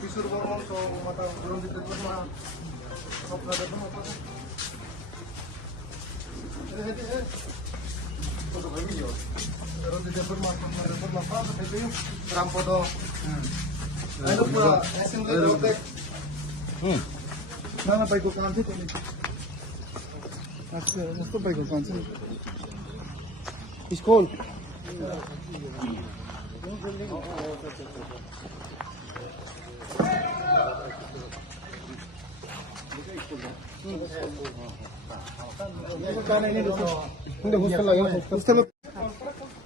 Kisur Bormon so mata belum ditegur mah apa ada apa foto kami yo belum ditegur mah apa itu rampodo itu pura SMK Jotek mana baik kan sih ini अच्छा उसको bike कौन सी school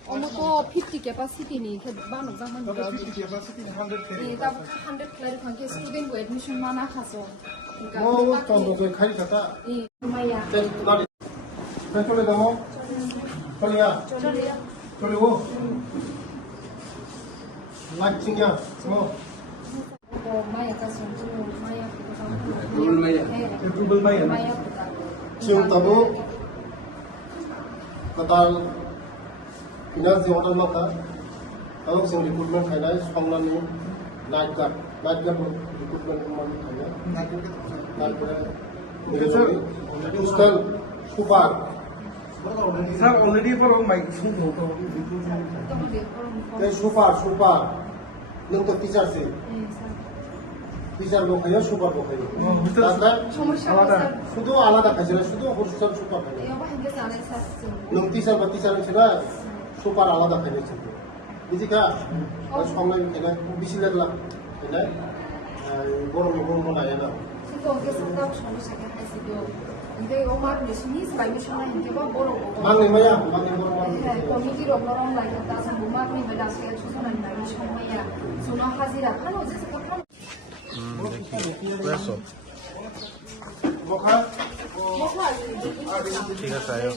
Omuko 50 capacity ni ke banu zaman ni 50 capacity 100 ni ta 100 klari khangke student ko admission mana khaso mau tondo ke khai kata maya चले दो चलिया चले वो like चिंगिया मो maya ka sunju maya ट्यूबल में maya चिंग तबो कताल इना जे होटल में था तब से रिक्रूटमेंट खाइना संगनानि नाइट गार्ड रिक्रूटमेंट मन खाइना night guard hostel super Sir, already for all my ये सुपर नों तो टीचर से टीचर को खायो सुपर को खायो दादा শুধু আলাদা খাইছে না শুধু হস্টেল সুপার খাইছে নং টিচার ছিল সুপার আলাদা খাইছে বুঝিকা সংলাই খাইনা বেশি লাগলা খাইনা গরম বানায় না Hindi Omar Nisnis by Mishana hindi ba boro মাংনি মায়া মাংনি গরম committee ro lorong lai ta sa Omar ni beda scale susunan by Mishana ya suno hazira khalo je sa khalo Eso. বখা ঠিক আছে আয়ো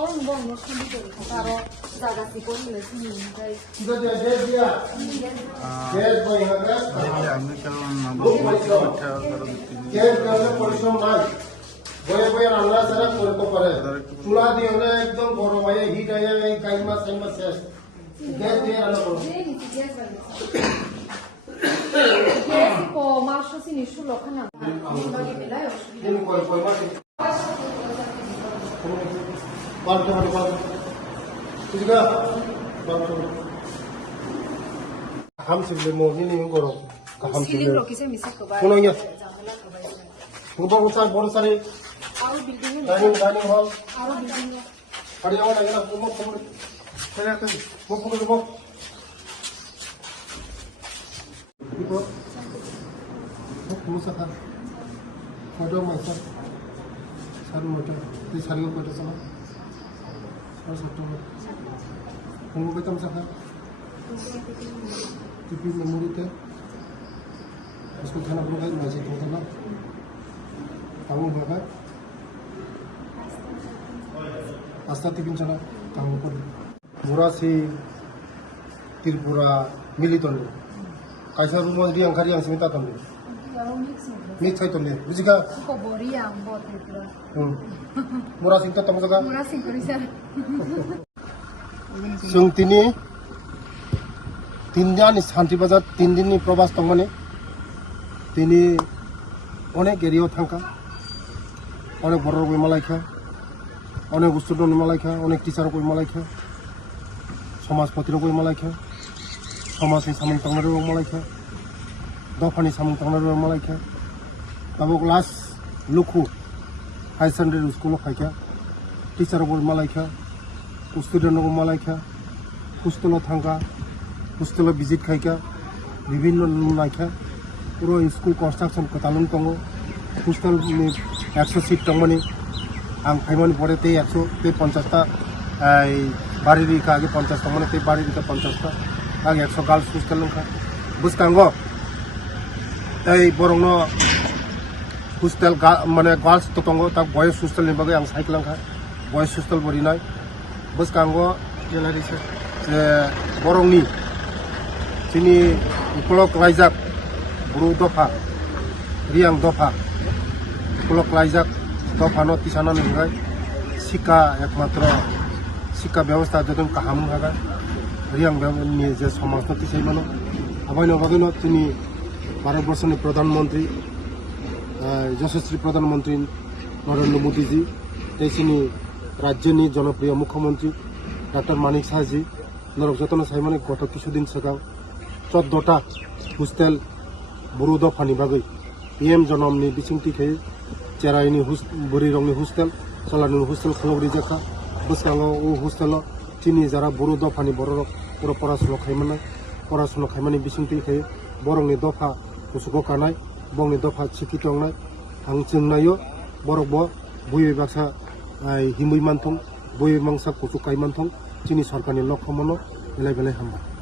orang bong no committee ro karo jaga sikon le sini dai কিবা দিয়া jail বই হাগা আমি কারণ পরীক্ষা করতে জেল করলে পরিশ্রম নাই বয়ে রান্না ছাড়া করতে পারে চুলা দিয়ে হলে একদম গরম হয়ে হিট হয়ে এই কাইমা শেষ গ্যাস দিয়ে রান্না করো Yes, ko marsho sini shulo khana bagi belayo দিন কই মাসে বাল ঠিক আছে বাল হাম সিলে মোনি নি করো হাম siling সিলে ro kise misak ko ba শুনো ইয়া jamala ko ba বড় সারি aro building dining hall aro building আরে আমার লাগা কোমো ছেড়ে আছে মুখ করে দেবো 이거 무사가 어떤 맛이야? 사료 뭐죠? 이 사료가 뭐잖아. 그래서 좀 공부가 좀 사가. TV 메모리 때 उसको खाना बनाकर मैसेज होता ना काम बनाकर आस्था टिफिन चला काम कर बुरा से त्रिपुरा मिलिटन कायसा रूम रियांग खारियांग सिमिता तमने aro mix mo मिक्स है तमने बुझिका ko boria ang bot nito बुरा सिंता तमजगा mura sing kori sir जों तिनी 3 दिन शांति बाजार 3 दिन नि प्रवास तंगमाने तिनी अनेक एरियाव थांका अनेक बर रग मालायखा अनेक स्टुडेन्ट मालायखा अनेक टीचार को मालायखा समाजपति को मालायखा समाजनि सामन तंगनारो मालायखा दफानि सामन तंगनारो मालायखा तब क्लास लुखु हाई सेकेंडरी स्कूल खायखा टीचार को मालायखा स्टूडेंट को मालायखा हॉस्टेल थांका हॉस्टेल विजिट खायखा विभिन्न नायखा पूरा स्कूल कंस्ट्रक्शन कतालुं तंगो हॉस्टेल में 100 सीट तंगमानि आं फाइमानि परे ते 100 ते 50 ता बारि रिखा आगे 50 तंगमानि ते बारि रिखा 50 ता आं 100 गर्ल्स हॉस्टेल लंखा बुसकांगो ए बरंनो हॉस्टेल माने गर्ल्स तो तंगो ता बॉयज हॉस्टेल नि बागे आं साइक्लांखा बॉयज हॉस्टेल बरिनाय बुसकांगो जेलारिसे बरंनि तिनी क्लक लाइजाक ब्रु दफा रियां दफा क्लक लाइजाक दफा न तिसाना निगाय शिक्षा एकमात्र शिक्षा व्यवस्था जदन काहाम हागा रियां नि जे समाज न तिसाय मानो আবাইনো বাগিনো তিনি ভারতবর্ষের প্রধানমন্ত্রী যশস্বী প্রধানমন্ত্রী নরেন্দ্র মোদীজি তেসিনি রাজ্যনি জনপ্রিয় মুখ্যমন্ত্রী ডক্টর মানিক সাহাজি নরক যতন সাইমানে গত কিছুদিন সিগাং 14টা হোস্টেল বড় দফানি বাগৈ পিএম জনমনি बिथिंथि खै চেরাইনি বুড়ি রংনি হোস্টেল চলানি হোস্টেল খলগরি জাকা বসকাঙ্গো ও হোস্টেল তিনি যারা বড় দফানি বড় পুরো পড়াশোনা খাইমানি बिथिंथि खै বরংনি দফা কুসুকো কানাই বংনি দফা চিকিতংনাই आं जोंनायो बरक बय बाक्सा हिमुई मानथं बय मांसा कुसुक काई मानथं चिनि सरकारनि लक्ष्य मनो बेलाय बेलाय हामबाय।